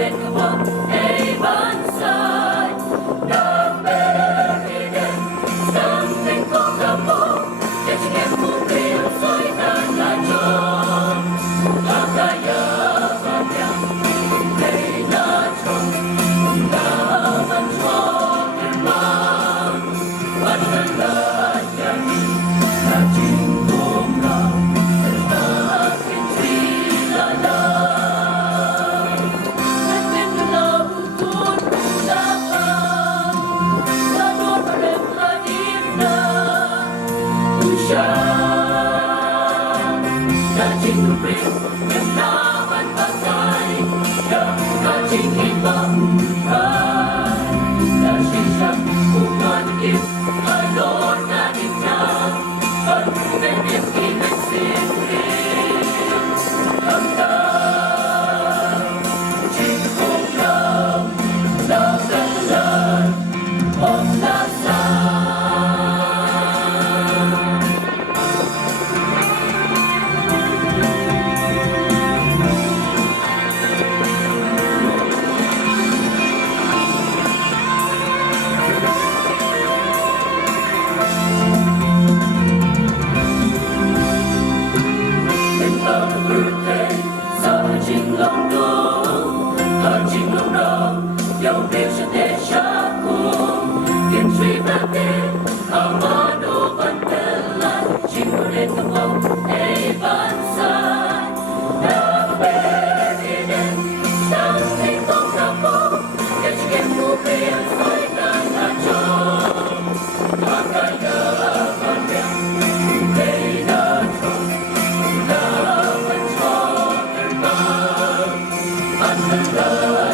lên của một ngày ban sai đã về đến sáng thành công đã vô để cho em một điều rồi ta là cho ta ta nhớ và nhớ đây là chọn đã vẫn cho em mang vẫn là nhận là chính cùng lòng ta thiên truy là lời hãy bên đường lòng cuốn đã phang ta đốt vào đêm là im nở đã chính lúc riêng em đã vẫn và dài đã chính hy vọng đã sinh ra cùng loài yêu ai đốt đã đi ra vẫn bên em khi mình xin âm ta chính cùng lòng đã dần lần ôm đã xa. Chính lòng đó, chính lòng đó, dẫu biết sẽ để cha cùng kiếm suy và tên, mà đồ vẫn tên là chính một đến trong vòng ấy vẫn sai. Đã về thì đến sáng thành công ra phố, để cho em mua tiền rồi ta là cho. Và cả nhớ còn nhớ, đây đã tròn, đã vẫn cho em mang. Hãy subscribe